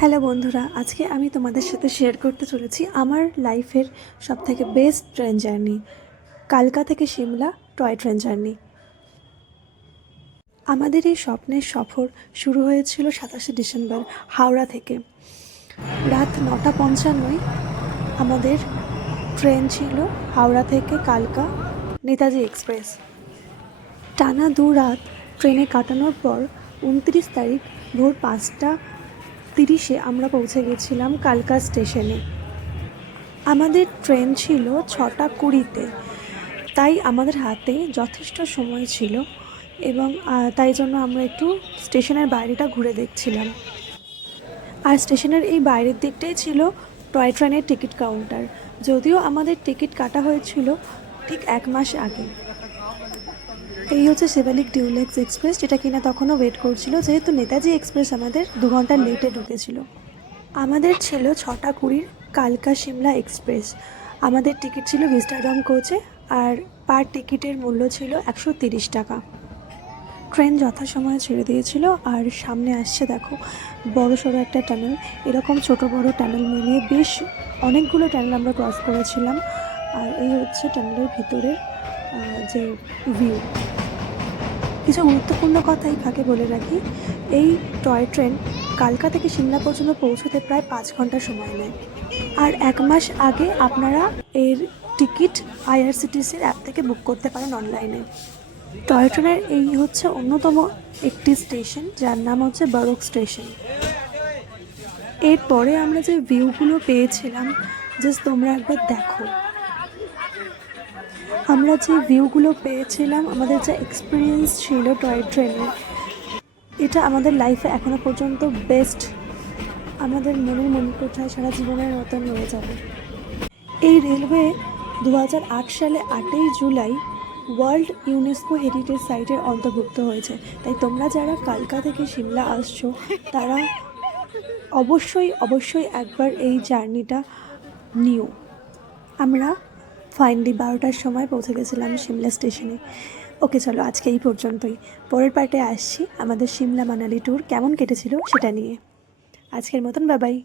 Hello বন্ধুরা, আজকে আমি তোমাদের সাথে শেয়ার করতে চলেছি আমার লাইফের সব থেকে বেস্ট ট্রেন জার্নি কালকা থেকে সিমলা টয় ট্রেন জার্নি আমাদের এই স্বপ্নের সফর শুরু হয়েছিল সাতাশে ডিসেম্বর, হাওড়া থেকে। রাত নটা পঞ্চান্নয় আমাদের ট্রেন ছিল হাওড়া থেকে কালকা নেতাজি এক্সপ্রেস টানা দু রাত ট্রেনে কাটানোর পর উনত্রিশ তারিখ ভোর পাঁচটা তিরিশে আমরা পৌঁছে গেছিলাম কালকা স্টেশনে। আমাদের ট্রেন ছিল ছটা কুড়িতে। তাই আমাদের হাতে যথেষ্ট সময় ছিল এবং তাই জন্য আমরা একটু স্টেশনের বাইরেটা ঘুরে দেখছিলাম। আর স্টেশনের এই বাইরের দিকটাই ছিল টয় ট্রেনের টিকিট কাউন্টার। যদিও আমাদের টিকিট কাটা হয়েছিল ঠিক এক মাস আগে। এই হচ্ছে শিবালিক ডিউলেক্স এক্সপ্রেস, যেটা কিনা তখনও ওয়েট করছিল, যেহেতু নেতাজি এক্সপ্রেস আমাদের দু ঘণ্টা লেটে ঢুকেছিল। আমাদের ছিল ছটা কুড়ির কালকা সিমলা এক্সপ্রেস। আমাদের টিকিট ছিল ভিস্টাডম কোচে, আর পার টিকিটের মূল্য ছিল একশো তিরিশ টাকা। ট্রেন যথাসময়ে ছেড়ে দিয়েছিল, আর সামনে আসছে দেখো, বড় সড়ো একটা টানেল এরকম ছোট বড় টানেল মিলিয়ে বেশ অনেকগুলো টানেল আমরা ক্রস করেছিলাম। আর এই হচ্ছে টানেলের ভিতরের যে ভিউ কিছু গুরুত্বপূর্ণ কথা এই ফাঁকে বলে রাখি? এই টয় ট্রেন কালকা থেকে সিমলা পর্যন্ত পৌঁছতে প্রায় পাঁচ ঘণ্টা সময় নেয়। আর এক মাস আগে আপনারা এর টিকিট আইআরসিটিসির অ্যাপ থেকে বুক করতে পারেন অনলাইনে টয় ট্রেনের এই হচ্ছে অন্যতম একটি স্টেশন যার নাম হচ্ছে বারোক স্টেশন এরপরে আমরা যে ভিউগুলো পেয়েছিলাম জাস্ট তোমরা একবার দেখো। আমরা যে ভিউগুলো পেয়েছিলাম, আমাদের যে এক্সপিরিয়েন্স ছিল টয় ট্রেনের এটা আমাদের লাইফে এখনও পর্যন্ত বেস্ট আমাদের মনের মন কোথায় সারা জীবনের মতন রয়ে যাবে। এই রেলওয়ে দু হাজার আট সালে আটই জুলাই ওয়ার্ল্ড ইউনেস্কো হেরিটেজ সাইটের অন্তর্ভুক্ত হয়েছে। তাই তোমরা যারা কালকা থেকে সিমলা আসছো, তারা অবশ্যই অবশ্যই একবার এই জার্নিটা নিও। আমরা ফাইনালি বারোটার সময় পৌঁছে গেছিলাম সিমলা স্টেশনে। ওকে, চলো আজকে এই পর্যন্তই। পরের পার্টে আসছি আমাদের সিমলা মানালি ট্যুর কেমন কেটেছিল সেটা নিয়ে। আজকের মতন বাবাই